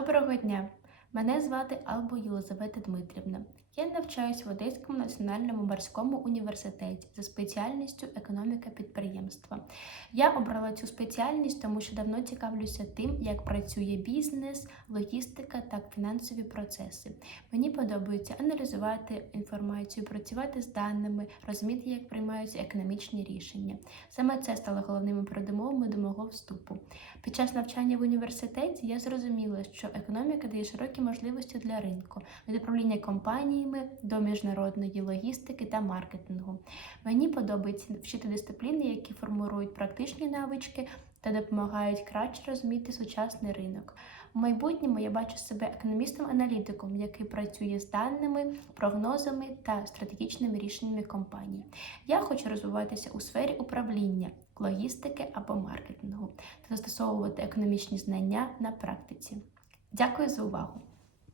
Доброго дня! Мене звати Албу Єлизавета Дмитрівна. Я навчаюсь в Одеському національному морському університеті за спеціальністю економіка підприємства. Я обрала цю спеціальність, тому що давно цікавлюся тим, як працює бізнес, логістика та фінансові процеси. Мені подобається аналізувати інформацію, працювати з даними, розуміти, як приймаються економічні рішення. Саме це стало головними передумовами до мого вступу. Під час навчання в університеті я зрозуміла, що економіка дає широкі можливості для ринку від управління компаніями до міжнародної логістики та маркетингу. Мені подобається вчити дисципліни, які формують практичні навички та допомагають краще розуміти сучасний ринок. У майбутньому я бачу себе економістом-аналітиком, який працює з даними, прогнозами та стратегічними рішеннями компанії. Я хочу розвиватися у сфері управління, логістики або маркетингу та застосовувати економічні знання на практиці. Дякую за увагу!